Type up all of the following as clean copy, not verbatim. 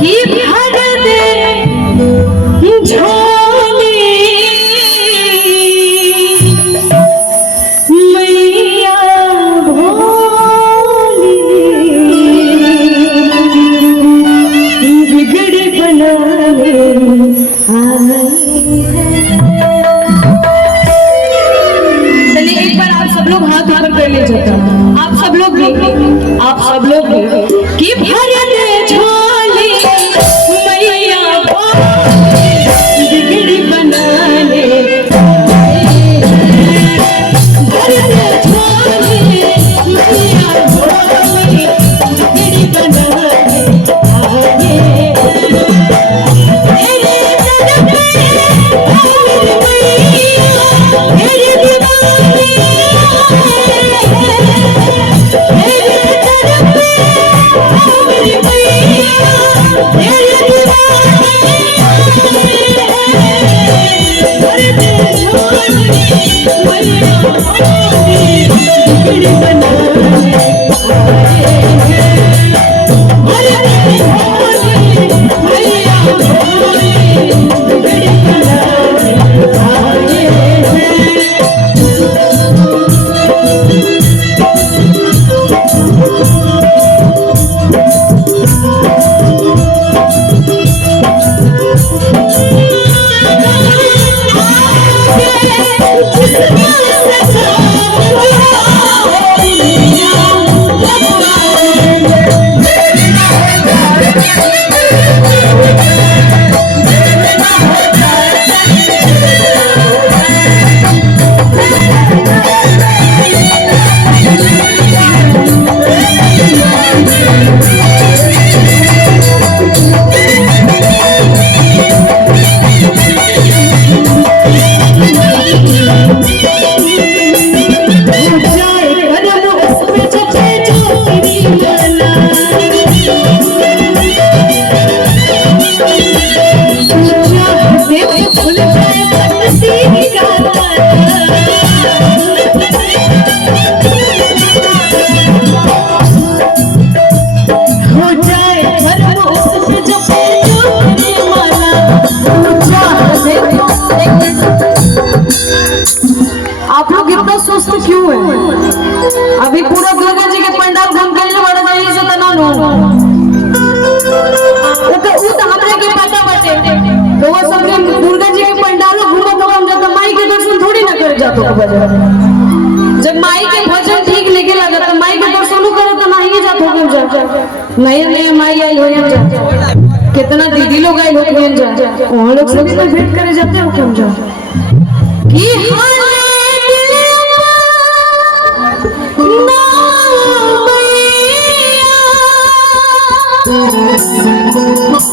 की भर दे झोली मैया भोली बिगड़ी बनाने चलिए एक बार आप सब लोग हाथ ऊपर कर ले जाता आप सब लोग भी कि भर दे झोली मैया बिगड़ी बनाने भर दे झोली मैया बिगड़ी बनाने आप लोग इतना सुस्त क्यों है? अभी पूरा दुर्गा जी के पंडाल घूम के बड़ा जाइए से तना नो हमरे के पता बटे तो वो सब दुर्गा जी के पंडाल घूमो तो हम जाता माई के दर्शन थोड़ी ना कर जातो को बजा जब माई के भजन ठीक लेके लगा तो माई के दर्शन करे तो नहीं जातो को जा नया नया माई आई हो जा कितना दीदी लोग आई लोग जा वहां लोग सभी को भेंट करे जाते हो कम जा की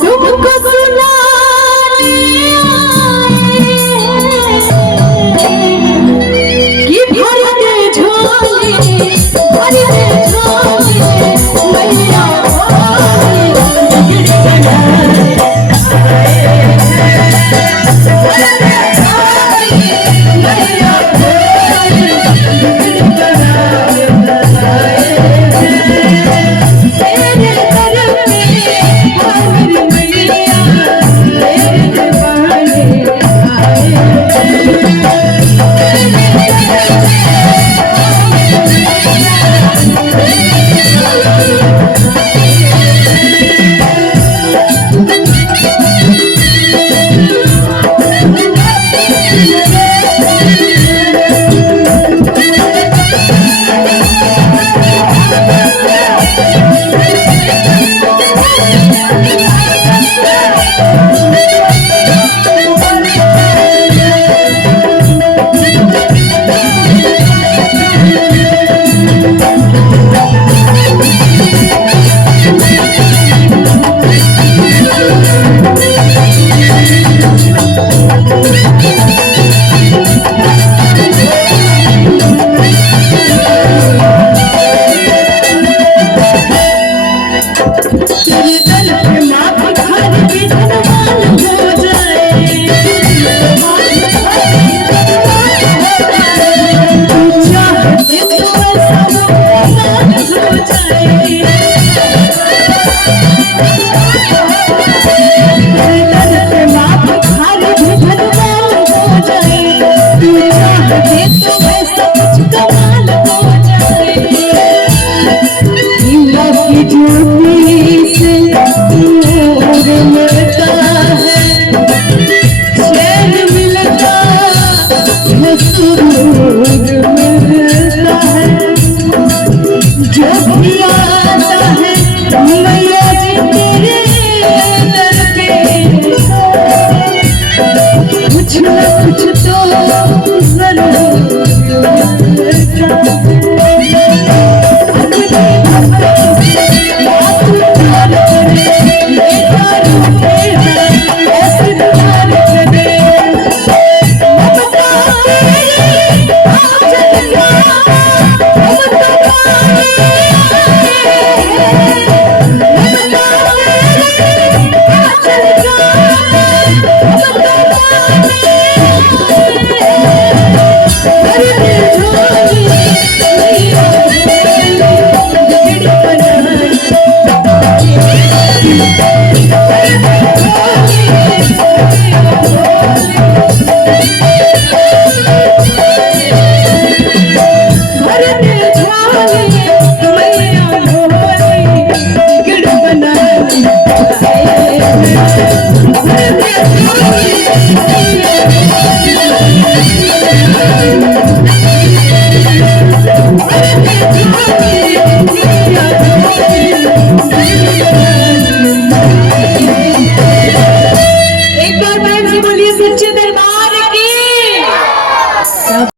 तुमको सुनाने कि भर दे झोली मैया